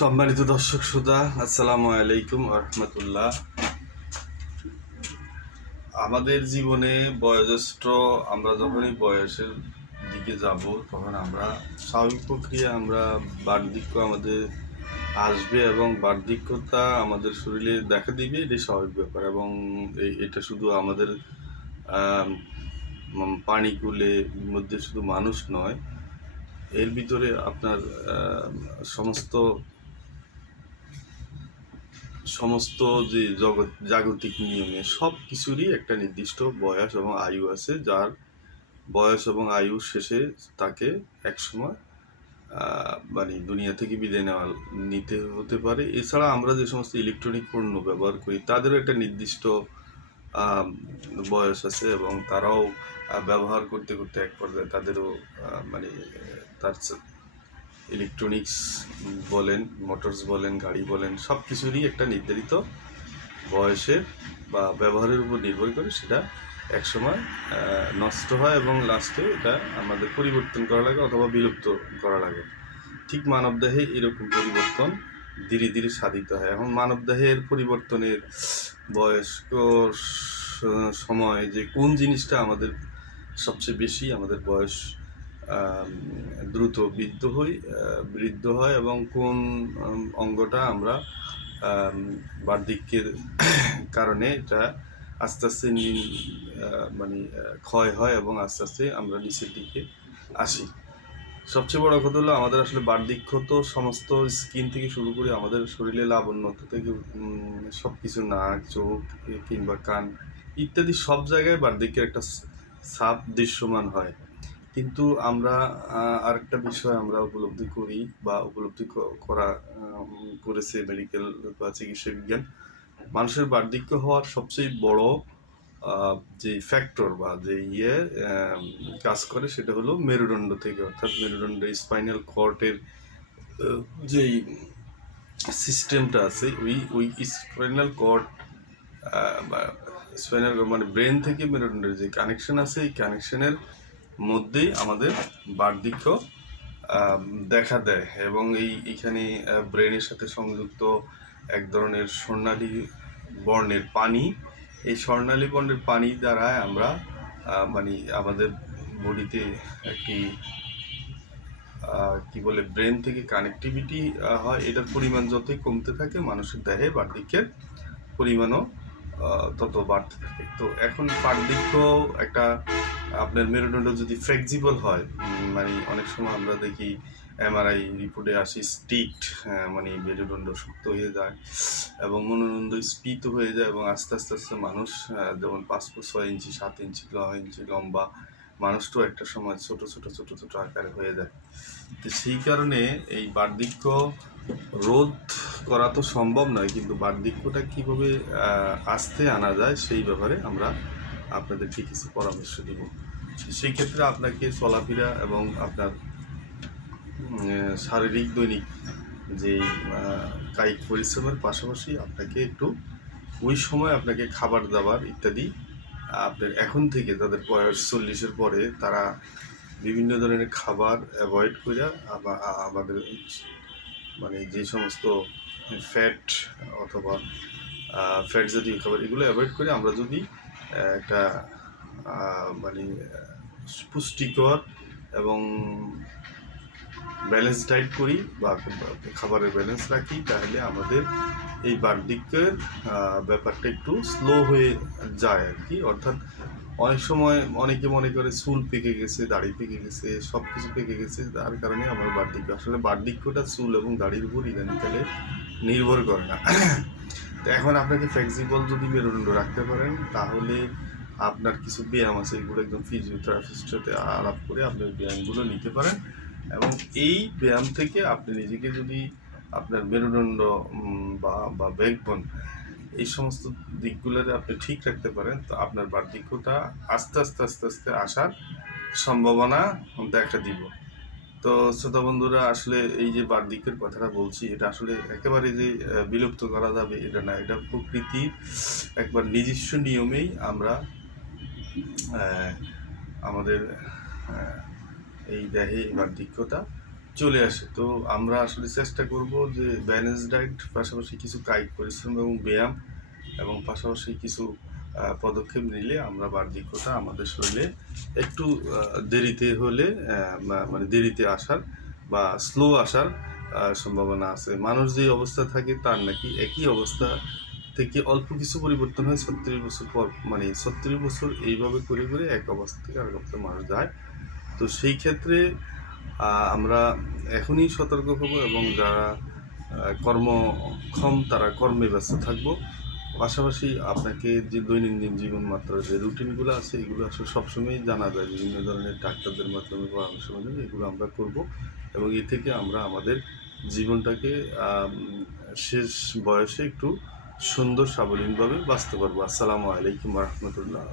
সম্মানিত দর্শক শ্রোতা, আসসালামু আলাইকুম রহমতুল্লাহ। আমাদের জীবনে বয়োজ্যেষ্ঠ আমরা যখনই বয়সের দিকে যাব তখন আমরা স্বাভাবিক প্রক্রিয়া আমরা বার্ধক্য আমাদের আসবে এবং বার্ধক্যতা আমাদের শরীরে দেখা দিবে, এটাই স্বাভাবিক ব্যাপার। এবং এটা শুধু আমাদের প্রাণীকুলে মধ্যে শুধু মানুষ নয়, এর ভিতরে আপনার সমস্ত সমস্ত যে জাগতিক নিয়মে সব কিছুরই একটা নির্দিষ্ট বয়স এবং আয়ু আছে, যার বয়স এবং আয়ু শেষে তাকে একসময় মানে দুনিয়া থেকে বিদায় নিতে হতে পারে। এছাড়া আমরা যে সমস্ত ইলেকট্রনিক পণ্য ব্যবহার করি তাদেরও একটা নির্দিষ্ট বয়স আছে এবং তারাও ব্যবহার করতে করতে এক পর্যায়ে তাদেরও মানে তার ইলেকট্রনিক্স বলেন, মোটরস বলেন, গাড়ি বলেন, সব কিছুরই একটা নির্ধারিত বয়সের বা ব্যবহারের উপর নির্ভর করে সেটা একসময় নষ্ট হয় এবং লাস্টে এটা আমাদের পরিবর্তন করা লাগে অথবা বিলুপ্ত করা লাগে। ঠিক মানবদেহে এরকম পরিবর্তন ধীরে ধীরে সাধিত হয়। এখন মানবদেহের পরিবর্তনের বয়স্ক সময় যে কোন জিনিসটা আমাদের সবচেয়ে বেশি আমাদের বয়স দ্রুত বৃদ্ধ হয় এবং কোন অঙ্গটা আমরা বার্ধক্যের কারণে এটা আস্তে আস্তে মানে ক্ষয় হয় এবং আস্তে আস্তে আমরা নিচের দিকে আসি। সবচেয়ে বড় কথা হলো আমাদের আসলে বার্ধক্য তো সমস্ত স্কিন থেকে শুরু করে আমাদের শরীরে লাবণ্যতা থেকে সব কিছু, নাক, চোখ কিংবা কান ইত্যাদি সব জায়গায় বার্ধক্যের একটা ছাপ দৃশ্যমান হয়। কিন্তু আমরা আরেকটা বিষয় আমরা উপলব্ধি করি বা উপলব্ধি করেছে মেডিকেল বা চিকিৎসা বিজ্ঞান, মানুষের বার্ধক্য হওয়ার সবচেয়ে বড় যে ফ্যাক্টর বা যে কাজ করে সেটা হলো মেরুদণ্ড থেকে, অর্থাৎ মেরুদণ্ড স্পাইনাল কর্ডের যেই সিস্টেমটা আছে ওই স্পাইনাল কর্ড মানে ব্রেন থেকে মেরুদণ্ডের যে কানেকশন আছে এই কানেকশনের মধ্যেই আমাদের বার্ধক্য দেখা দেয়। এবং এইখানে ব্রেনের সাথে সংযুক্ত এক ধরনের স্বর্ণালী বর্ণের পানি, এই স্বর্ণালী বর্ণের পানি দ্বারা আমরা মানে আমাদের বডিতে একটি কি বলে ব্রেন থেকে কানেক্টিভিটি হয়। এটার পরিমাণ যতই কমতে থাকে মানুষের দেহে বার্ধক্যের পরিমাণও তত বাড়তে থাকে। তো এখন বার্ধক্য একটা আপনার মেরুদণ্ড যদি ফ্লেক্সিবল হয়, মানে অনেক সময় আমরা দেখি এমআরআই রিপোর্টে আসি স্টিকড, মানে মেরুদণ্ড শক্ত হয়ে যায় এবং মনোদণ্ড স্ফীত হয়ে যায় এবং আস্তে আস্তে আস্তে মানুষ যেমন 5 ফুট 6 ইঞ্চি 7 ইঞ্চি 9 ইঞ্চি লম্বা মানুষটাও একটা সময় ছোট ছোট ছোট ছোট আকারে হয়ে যায়। তো সেই কারণে এই বার্ধক্য রোধ করা তো সম্ভব নয়, কিন্তু বার্ধক্যটা কীভাবে আস্তে আনা যায় সেই ব্যাপারে আমরা আপনাদেরকে কিছু পরামর্শ দেব। সেই ক্ষেত্রে আপনাকে চলাফেরা এবং আপনার শারীরিক দৈনিক যে কায়িক পরিশ্রমের পাশাপাশি আপনাকে একটু ওই সময় আপনাকে খাবার দাবার ইত্যাদি আপনার এখন থেকে তাদের বয়স 40-এর পরে তারা বিভিন্ন ধরনের খাবার অ্যাভয়েড করে আমাদের মানে যে সমস্ত ফ্যাট অথবা ফ্যাট জাতীয় খাবার এগুলো অ্যাভয়েড করে আমরা যদি একটা মানে পুষ্টিকর এবং ব্যালেন্স ডায়েট করি বা খাবারের ব্যালেন্স রাখি, তাহলে আমাদের এই বার্ধক্যের ব্যাপারটা একটু স্লো হয়ে যায় আর কি। অর্থাৎ অনেক সময় অনেকে মনে করে চুল পেকে গেছে, দাড়ি পেকে গেছে, সব কিছু পেকে গেছে, তার কারণে আমার বার্ধক্য। আসলে বার্ধক্যটা চুল এবং দাড়ির উপর ইদানিংকালে নির্ভর করে না। তো এখন আপনাকে ফ্লেক্সিবল যদি মেরুদণ্ড রাখতে পারেন তাহলে আপনার কিছু ব্যায়াম আছে, এগুলো একদম ফিজিওথেরাপিস্টের সাথে আলাপ করে আপনি ব্যায়ামগুলো নিতে পারেন এবং এই ব্যায়াম থেকে আপনি নিজেকে যদি আপনার মেরুদণ্ড বা ব্যাকবোন এই সমস্ত দিকগুলোরে আপনি ঠিক রাখতে পারেন, তো আপনার বার্ধক্যটা আস্তে আস্তে আস্তে আস্তে আসার সম্ভাবনা দেখা দিব। তো শ্রোতা বন্ধুরা, আসলে এই যে বার্ধক্যের কথাটা বলছি এটা আসলে একেবারে যে বিলুপ্ত করা যাবে এটা না, এটা প্রকৃতির একবার নিজস্ব নিয়মেই আমরা আমাদের এই দেহে বার্ধক্যটা চলে আসে। তো আমরা আসলে চেষ্টা করব যে ব্যালেন্স ডায়েট পাশাপাশি কিছু কায়িক পরিশ্রম এবং ব্যায়াম এবং পাশাপাশি কিছু পদক্ষেপ নিলে আমরা বার্ধক্যটা আমাদের শরীরে একটু দেরিতে হলে মানে দেরিতে আসার বা স্লো আসার সম্ভাবনা আছে। মানুষ যে অবস্থা থাকে তার নাকি একই অবস্থা থেকে অল্প কিছু পরিবর্তন হয় ৩৬ বছর পর, মানে ৩৬ বছর এইভাবে করে করে এক অবস্থা থেকে আরেক অবস্থায় মানুষ যায়। তো সেই ক্ষেত্রে আমরা এখনই সতর্ক হব এবং যারা কর্মক্ষম তারা কর্মে ব্যস্ত থাকব। পাশাপাশি আপনাকে যে দৈনন্দিন জীবনমাত্রার যে রুটিনগুলো আছে এগুলো আসলে সবসময়ই জানা যায় বিভিন্ন ধরনের ডাক্তারদের মাধ্যমে পরামর্শ মাধ্যমে এগুলো আমরা করব এবং এ থেকে আমরা আমাদের জীবনটাকে শেষ বয়সে একটু সুন্দর সাবলীনভাবে বাঁচতে পারবো। আসসালামু আলাইকুম রহমতুল্লাহ।